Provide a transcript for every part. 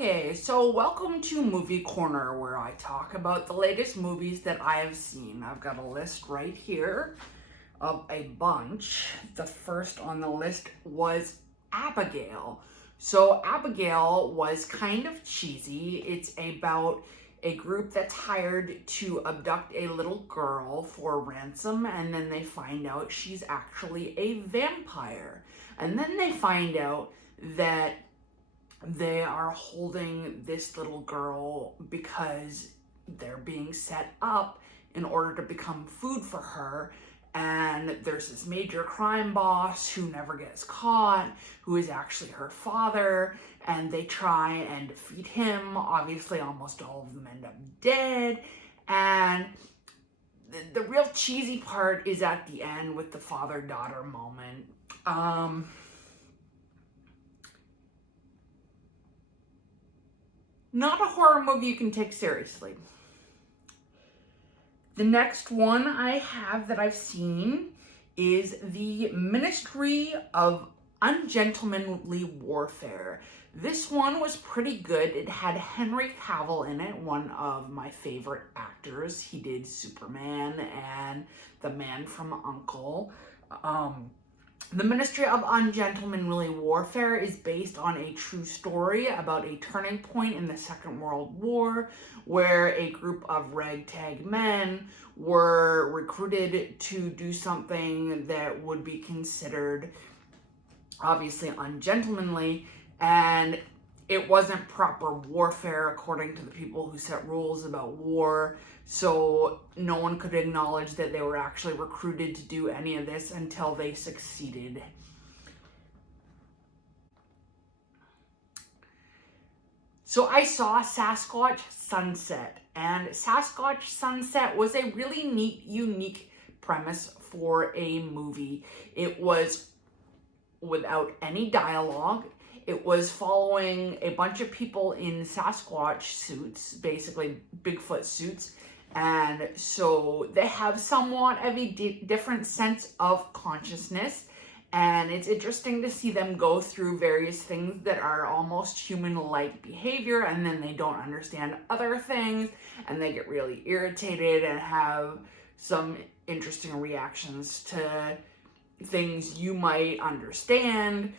Okay, so welcome to Movie Corner, where I talk about the latest movies that I have seen. I've got a list right here of a bunch. The first on the list was Abigail. So Abigail was kind of cheesy. It's about a group that's hired to abduct a little girl for ransom, and then they find out she's actually a vampire. And then they find out that they are holding this little girl because they're being set up in order to become food for her. And there's this major crime boss who never gets caught, who is actually her father, and they try and defeat him. Obviously, almost all of them end up dead. And the real cheesy part is at the end with the father-daughter moment. Not a horror movie you can take seriously. The next one I have that I've seen is The Ministry of Ungentlemanly Warfare. This one was pretty good. It had Henry Cavill in it, one of my favorite actors. He did Superman and The Man from U.N.C.L.E. The Ministry of Ungentlemanly Warfare is based on a true story about a turning point in the Second World War where a group of ragtag men were recruited to do something that would be considered obviously ungentlemanly, and it wasn't proper warfare according to the people who set rules about war. So no one could acknowledge that they were actually recruited to do any of this until they succeeded. So I saw Sasquatch Sunset, and Sasquatch Sunset was a really neat, unique premise for a movie. It was without any dialogue. It was following a bunch of people in Sasquatch suits, basically Bigfoot suits, and so they have somewhat of a different sense of consciousness, and it's interesting to see them go through various things that are almost human-like behavior, and then they don't understand other things, and they get really irritated and have some interesting reactions to things you might understand.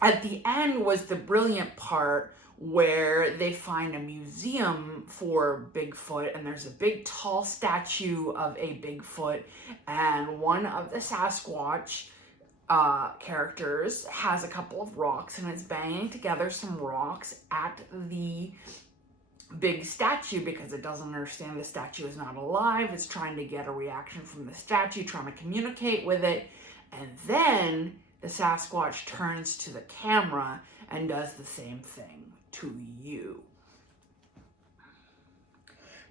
At the end was the brilliant part where they find a museum for Bigfoot, and there's a big tall statue of a Bigfoot, and one of the Sasquatch characters has a couple of rocks and is banging together some rocks at the big statue because it doesn't understand the statue is not alive. It's trying to get a reaction from the statue, trying to communicate with it, and then the Sasquatch turns to the camera and does the same thing to you.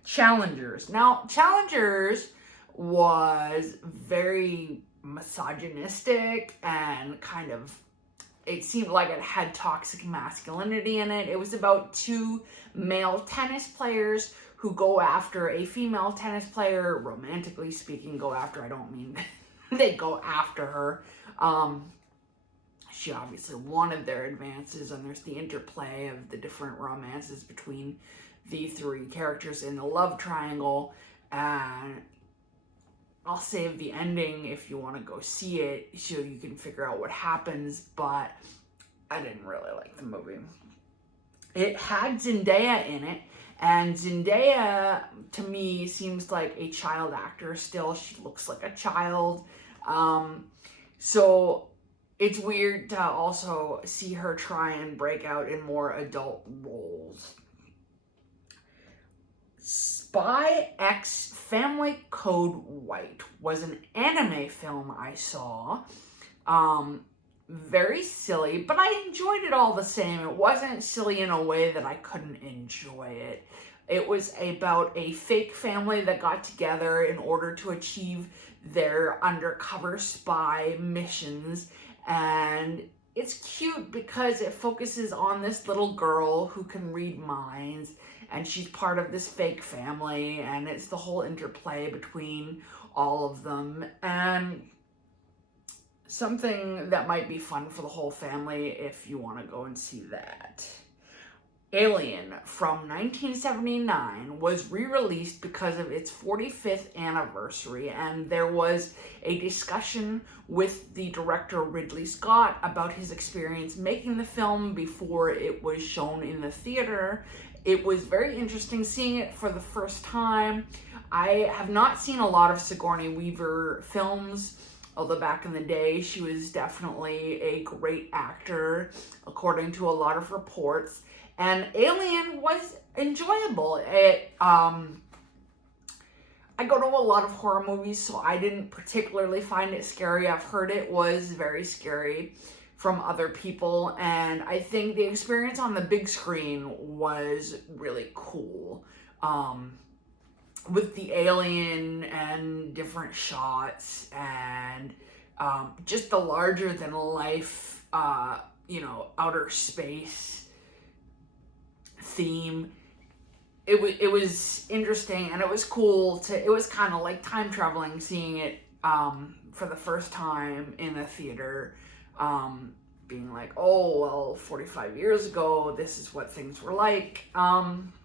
Challengers. Now, Challengers was very misogynistic and kind of, it seemed like it had toxic masculinity in it. It was about two male tennis players who go after a female tennis player, romantically speaking, I don't mean they go after her. She obviously wanted their advances, and there's the interplay of the different romances between the three characters in the love triangle, and I'll save the ending if you want to go see it so you can figure out what happens, but I didn't really like the movie. It had Zendaya in it, and Zendaya, to me, seems like a child actor still. She looks like a child. So it's weird to also see her try and break out in more adult roles. Spy X Family Code White was an anime film I saw. Very silly, but I enjoyed it all the same. It wasn't silly in a way that I couldn't enjoy it. It was about a fake family that got together in order to achieve their undercover spy missions, and it's cute because it focuses on this little girl who can read minds, and she's part of this fake family, and it's the whole interplay between all of them, and something that might be fun for the whole family if you want to go and see that. Alien from 1979 was re-released because of its 45th anniversary, and there was a discussion with the director Ridley Scott about his experience making the film before it was shown in the theater. It was very interesting seeing it for the first time. I have not seen a lot of Sigourney Weaver films, although back in the day she was definitely a great actor, according to a lot of reports. And Alien was enjoyable. I go to a lot of horror movies, so I didn't particularly find it scary. I've heard it was very scary from other people, and I think the experience on the big screen was really cool. With the alien and different shots and just the larger than life, outer space theme. It was interesting, and it was cool it was kind of like time traveling seeing it for the first time in a theater, being like, oh well, 45 years ago this is what things were like.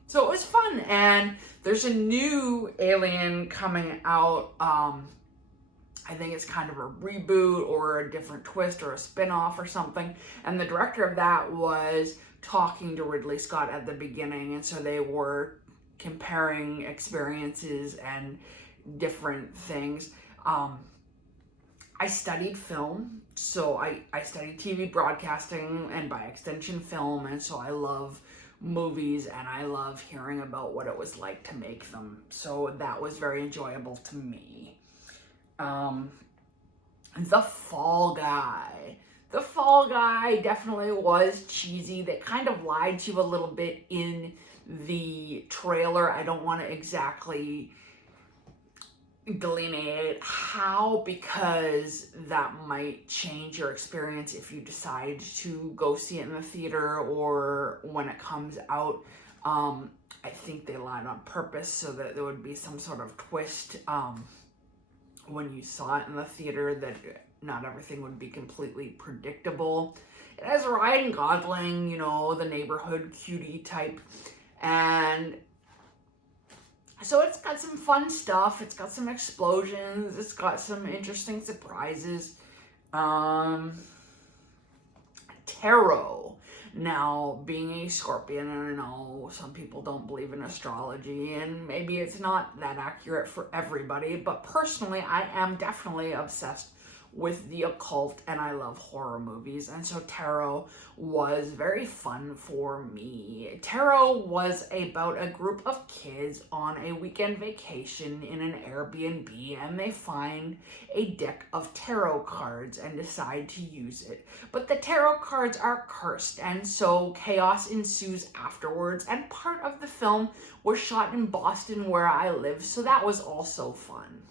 So it was fun, and there's a new Alien coming out. I think it's kind of a reboot or a different twist or a spin-off or something, and the director of that was talking to Ridley Scott at the beginning, and so they were comparing experiences and different things. I studied film, so I studied TV broadcasting and by extension film, and so I love movies and I love hearing about what it was like to make them. So that was very enjoyable to me. The Fall Guy. The Fall Guy definitely was cheesy. They kind of lied to you a little bit in the trailer. I don't want to exactly delineate how, because that might change your experience if you decide to go see it in the theater or when it comes out. I think they lied on purpose so that there would be some sort of twist when you saw it in the theater, that not everything would be completely predictable. It has Ryan Gosling, the neighborhood cutie type, and so it's got some fun stuff. It's got some explosions. It's got some interesting surprises. Tarot. Now, being a Scorpion, and I know some people don't believe in astrology, and maybe it's not that accurate for everybody, but personally, I am definitely obsessed with the occult, and I love horror movies, and so tarot was very fun for me. Tarot was about a group of kids on a weekend vacation in an Airbnb, and they find a deck of tarot cards and decide to use it. But the tarot cards are cursed, and so chaos ensues afterwards, and part of the film was shot in Boston, where I live, so that was also fun.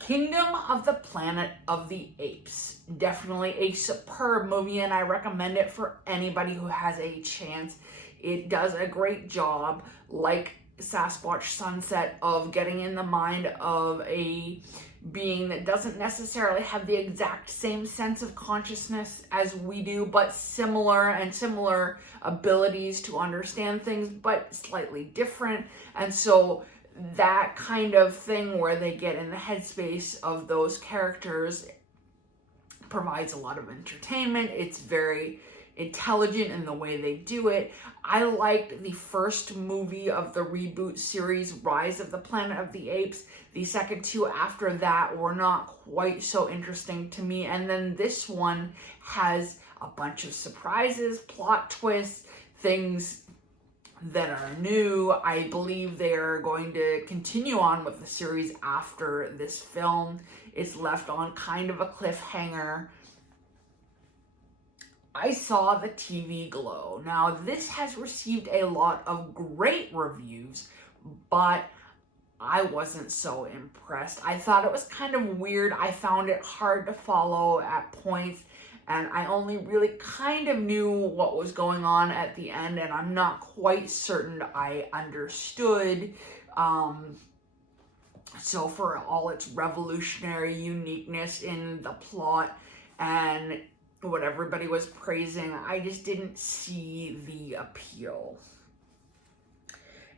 Kingdom of the Planet of the Apes. Definitely a superb movie, and I recommend it for anybody who has a chance. It does a great job, like Sasquatch Sunset, of getting in the mind of a being that doesn't necessarily have the exact same sense of consciousness as we do, but similar abilities to understand things, but slightly different. And so that kind of thing where they get in the headspace of those characters provides a lot of entertainment. It's very intelligent in the way they do it. I liked the first movie of the reboot series, Rise of the Planet of the Apes. The second two after that were not quite so interesting to me. And then this one has a bunch of surprises, plot twists, things that are new. I believe they're going to continue on with the series after this film. It's left on kind of a cliffhanger. I saw The TV Glow. Now, this has received a lot of great reviews, but I wasn't so impressed. I thought it was kind of weird. I found it hard to follow at points, and I only really kind of knew what was going on at the end, and I'm not quite certain I understood. So for all its revolutionary uniqueness in the plot and what everybody was praising. I just didn't see the appeal.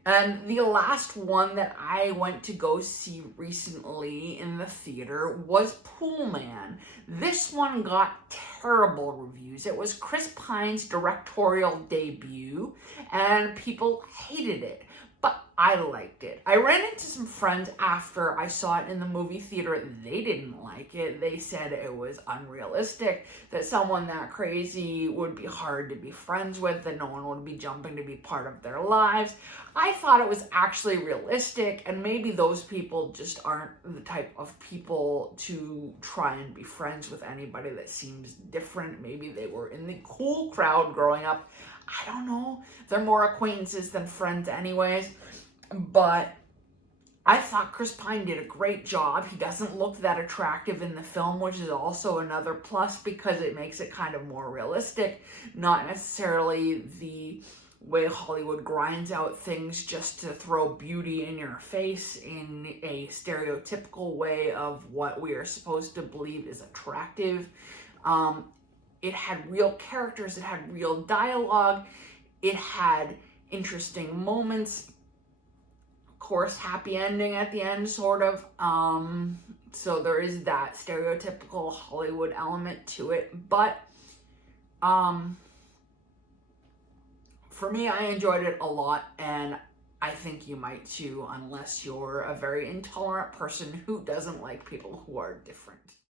And the last one that I went to go see recently in the theater was Pool Man. This one got terrible reviews. It was Chris Pine's directorial debut, and people hated it. But I liked it. I ran into some friends after I saw it in the movie theater. They didn't like it. They said it was unrealistic, that someone that crazy would be hard to be friends with, that no one would be jumping to be part of their lives. I thought it was actually realistic, and maybe those people just aren't the type of people to try and be friends with anybody that seems different. Maybe they were in the cool crowd growing up. I don't know. They're more acquaintances than friends anyways. But I thought Chris Pine did a great job. He doesn't look that attractive in the film, which is also another plus because it makes it kind of more realistic, not necessarily the way Hollywood grinds out things just to throw beauty in your face in a stereotypical way of what we are supposed to believe is attractive. It had real characters, it had real dialogue, it had interesting moments. Of course, happy ending at the end, sort of. So there is that stereotypical Hollywood element to it. But for me, I enjoyed it a lot, and I think you might too, unless you're a very intolerant person who doesn't like people who are different.